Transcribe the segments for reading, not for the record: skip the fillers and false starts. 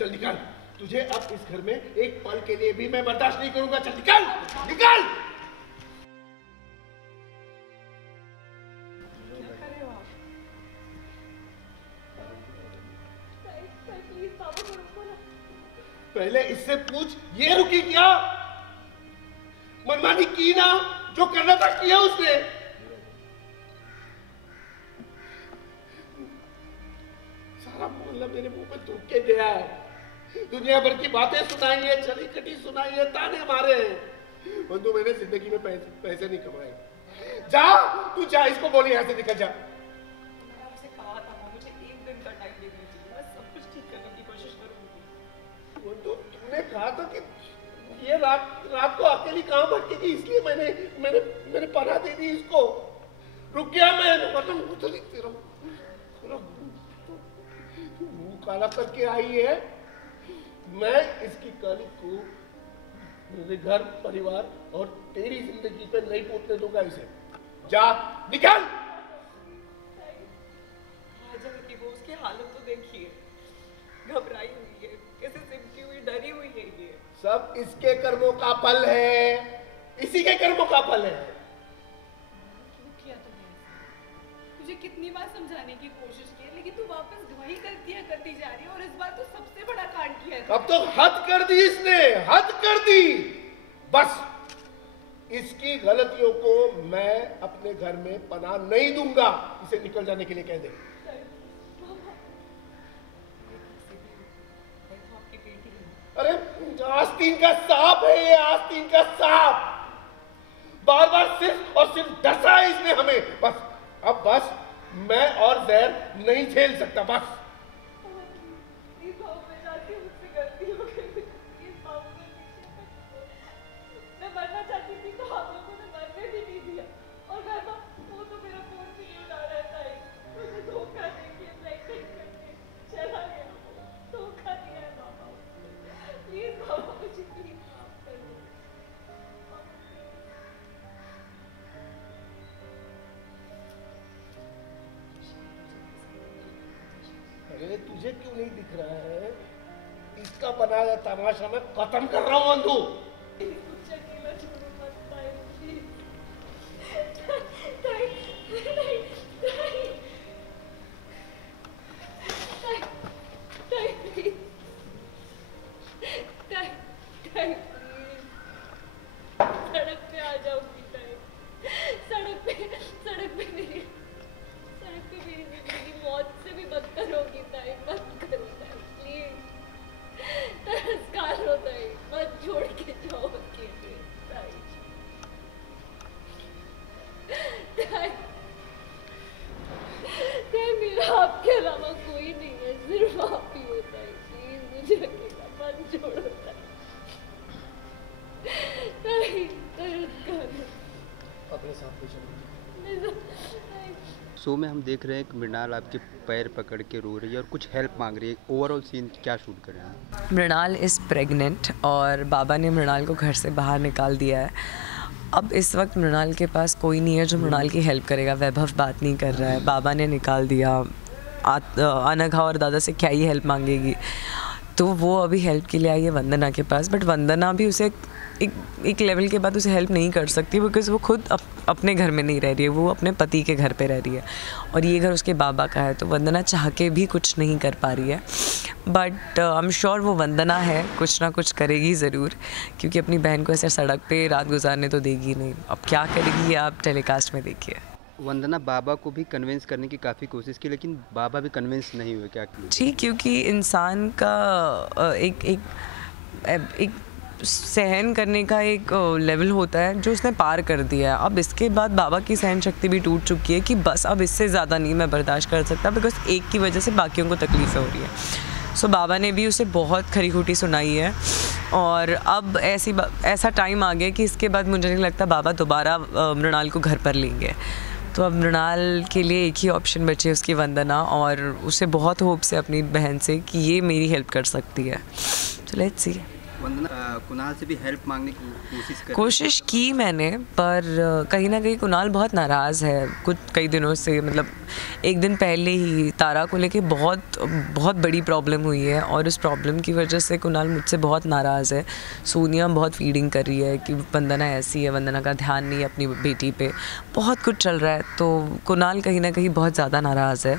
चल निकल, तुझे अब इस घर में एक पल के लिए भी मैं बर्दाश्त नहीं करूंगा। चल निकल निकल। क्या कर रहे हो आप? प्लीज पापा को रोको ना। पहले इससे पूछ ये रुकी क्या? मनमानी की ना, जो करना था किया उसने। सारा मोहल्ला मेरे मुंह पे थूक के गया है, दुनिया भर की बातें सुनाई है, छली कटी सुनाई है, ताने मारे हैं। बंधु मैंने जिंदगी में पैसे नहीं कमाए। जा तू जा, इसको बोली यहाँ से निकल जा। मैंने आपसे कहा था माँ, मुझे एक दिन का टाइम दे दीजिए, मैं सब कुछ ठीक करने की कोशिश करूंगी। बंधु तूने कहा था कि ये रात को अकेली कहाँ भटकेगी, इसलिए मैंने पनाह दे दी इसको। रुक गया मैं, मतलब तेरा मुंह काला करके आई है। मैं इसकी काली को मेरे घर परिवार और तेरी जिंदगी पे नहीं पूछने दूंगा इसे। जा निकल। जाके वो उसकी हालत तो देखिए, घबराई हुई है, कैसे सिमटी हुई, डरी हुई है। ये सब इसके कर्मों का फल है, इसी के कर्मों का फल है। क्यों किया तुमने? मुझे कितनी बार समझाने की कोशिश की, लेकिन तू वापस वही करती जा रही है, और इस बार तो सबसे बड़ा कांड किया है। अब तो हद कर दी इसने, हद कर दी। बस इसकी गलतियों को मैं अपने घर में पनाह नहीं दूंगा। इसे निकल जाने के लिए कह दे। अरे आस्तीन का सांप है ये, आस्तीन का सांप। बार बार सिर्फ और सिर्फ डसा है इसने हमें। बस अब बस मैं और जहर नहीं झेल सकता। बस मैं मरना चाहती थी तो आप लोगों ने मरने भी नहीं दिया, और वो तो मेरा फोन भी नहीं उठा रहता है। मुझे धोखा देके ब्लैकमेल करके चला गया, धोखा दिया है पापा। प्लीज पापा मुझे प्लीज माफ कर दो। अरे तुझे क्यों नहीं दिख रहा है? इसका बनाया तमाशा मैं खत्म कर रहा हूं बंधु। अकेला छोड़ो मत पाए प्लीज। सड़क पे आ जाऊंगी ताई, सड़क पे मेरी जिंदगी मौत से भी बदतर होगी ताई, मत करो ताई प्लीज। तरसकार हो ताई, मत छोड़ के जाओ अकेले ताई। मेरा आपके अलावा कोई नहीं है, सिर्फ आप ही होता है। प्लीज मुझे अकेला मत छोड़ो ताई। अपने साथ शो में हम देख रहे हैं कि मृणाल आपके पैर पकड़ के रो रही है और कुछ हेल्प मांग रही है। ओवरऑल सीन क्या शूट कर रहे हैं? मृणाल इज़ प्रेग्नेंट और बाबा ने मृणाल को घर से बाहर निकाल दिया है। अब इस वक्त मृणाल के पास कोई नहीं है जो मृणाल की हेल्प करेगा। वैभव बात नहीं कर रहा है, बाबा ने निकाल दिया। अनघा और दादा से क्या ही हेल्प मांगेगी, तो वो अभी हेल्प के लिए आई है वंदना के पास। बट वंदना भी उसे एक लेवल के बाद उसे हेल्प नहीं कर सकती, बिकॉज वो खुद अपने घर में नहीं रह रही है, वो अपने पति के घर पे रह रही है और ये घर उसके बाबा का है। तो वंदना चाह के भी कुछ नहीं कर पा रही है। बट आई एम श्योर वो वंदना है, कुछ ना कुछ करेगी ज़रूर, क्योंकि अपनी बहन को ऐसे सड़क पे रात गुजारने तो देगी नहीं। अब क्या करेगी आप टेलीकास्ट में देखिए। वंदना बाबा को भी कन्विंस करने की काफ़ी कोशिश की, लेकिन बाबा भी कन्विंस नहीं हुए। क्या जी, क्योंकि इंसान का एक सहन करने का एक लेवल होता है जो उसने पार कर दिया है। अब इसके बाद बाबा की सहन शक्ति भी टूट चुकी है कि बस अब इससे ज़्यादा नहीं मैं बर्दाश्त कर सकता, बिकॉज एक की वजह से बाकियों को तकलीफ़ हो रही है। सो बाबा ने भी उसे बहुत खरी खोटी सुनाई है और अब ऐसा टाइम आ गया कि इसके बाद मुझे नहीं लगता बाबा दोबारा मृणाल को घर पर लेंगे। तो अब मृणाल के लिए एक ही ऑप्शन बचे, उसकी वंदना, और उसे बहुत होप से अपनी बहन से कि ये मेरी हेल्प कर सकती है। तो लेट्स सी। वंदना कुणाल से भी हेल्प मांगने की कोशिश कर कोशिश की मैंने, पर कहीं ना कहीं कुणाल बहुत नाराज़ है कुछ कई दिनों से। मतलब एक दिन पहले ही तारा को लेके बहुत बहुत बड़ी प्रॉब्लम हुई है और उस प्रॉब्लम की वजह से कुणाल मुझसे बहुत नाराज़ है। सोनिया बहुत फीडिंग कर रही है कि वंदना ऐसी है, वंदना का ध्यान नहीं है अपनी बेटी पे, बहुत कुछ चल रहा है। तो कुणाल कहीं ना कहीं बहुत ज़्यादा नाराज़ है।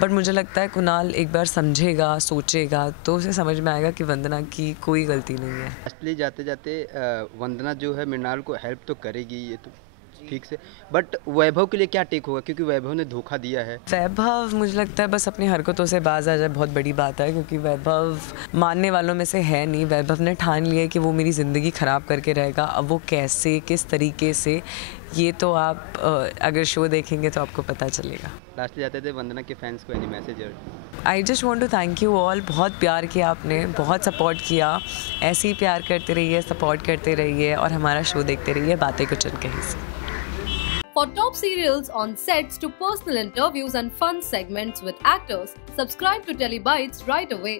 बट मुझे लगता है कुणाल एक बार समझेगा, सोचेगा तो उसे समझ में आएगा कि वंदना की कोई गलती नहीं है। असली जाते जाते वंदना जो है मृणाल को हेल्प तो करेगी, ये तो ठीक से, बट वैभव के लिए क्या टेक होगा, क्योंकि वैभव ने धोखा दिया है। वैभव मुझे लगता है बस अपनी हरकतों से बाज आ जाए, बहुत बड़ी बात है, क्योंकि वैभव मानने वालों में से है नहीं। वैभव ने ठान लिया कि वो मेरी ज़िंदगी ख़राब करके रहेगा। अब वो कैसे, किस तरीके से, ये तो आप अगर शो देखेंगे तो आपको पता चलेगा। लास्ट जाते थे वंदना के फैंस को any message? I just want to thank you all. बहुत प्यार किया आपने, बहुत सपोर्ट किया। ऐसे ही प्यार करते रहिए, सपोर्ट करते रहिए और हमारा शो देखते रहिए बातें कुछ इनके हिस्से। For top serials on sets to personal interviews and fun segments with actors, subscribe to Telebytes right away.